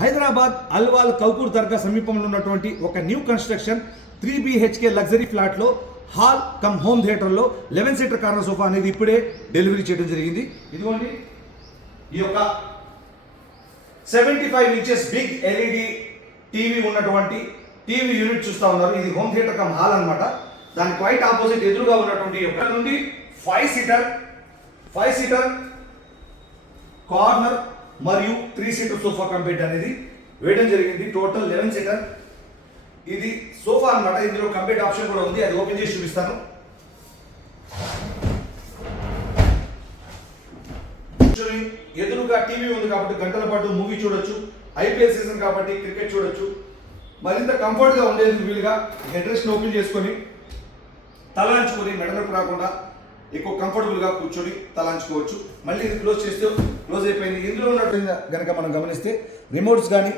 హైదరాబాద్ అల్వాల్ కౌకూర్ దర్గా సమీపంలో ఉన్నటువంటి ఒక new construction three BHK luxury ఫ్లాట్లో హాల్ కమ్ హోమ్ థియేటర్లో లెవెన్ సీటర్ కార్నర్ సోఫా అనేది ఇప్పుడే డెలివరీ చేయడం జరిగింది. ఇదిగోండి. ఈ యొక్క seventy five inches big LED TV ఉన్నటువంటి టీవీ యూనిట్ చూస్తా ఉన్నారు. ఇది హోమ్ థియేటర్ కమ్ హాల్ అన్నమాట. దాని క్వైట్ ఆపోజిట్ ఎదురుగా ఉన్నటువంటి ఒక నుండి five seater five seater corner మరియు త్రీ సీటర్ సోఫా కంప్లీట్ అనేది వేయడం జరిగింది. టోటల్ లెవెన్ సీటర్ ఇది సోఫా అనమాట ఇందులో కంప్లీట్ ఆప్షన్ కూడా ఉంది. అది ఓపెన్ చేసి చూపిస్తాను. కూర్చొని ఎదురుగా టీవీ ఉంది కాబట్టి గంటల పాటు మూవీ చూడొచ్చు. ఐపీఎల్ సీజన్ కాబట్టి క్రికెట్ చూడొచ్చు. మరింత కంఫర్ట్గా ఉండేందుకు వీలుగా హెడ్ రెస్ట్ ఓపెన్ చేసుకొని తలాంచుకొని మెడలకు రాకుండా ఎక్కువ కంఫర్టబుల్గా కూర్చొని తలాంచుకోవచ్చు. మళ్ళీ ఇది క్లోజ్ చేస్తే క్లోజ్ అయిపోయింది. ఇందులో ఉన్నట్టు కనుక మనం గమనిస్తే రిమోట్స్ కానీ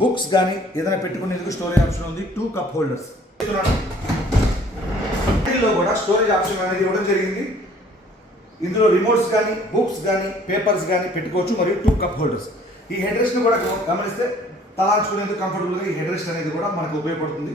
బుక్స్ కానీ ఏదైనా పెట్టుకునేందుకు స్టోరేజ్ ఆప్షన్ ఉంది. టూ కప్ హోల్డర్స్ ఇందులో కూడా స్టోరేజ్ ఆప్షన్ అనేది ఇవ్వడం జరిగింది. ఇందులో రిమోట్స్ కానీ బుక్స్ కానీ పేపర్స్ కానీ పెట్టుకోవచ్చు. మరియు టూ కప్ హోల్డర్స్ ఈ హెడ్ రెస్ట్ని కూడా గమనిస్తే తలాంచుకునేందుకు కంఫర్టబుల్గా ఈ హెడ్ రెస్ట్ అనేది కూడా మనకు ఉపయోగపడుతుంది.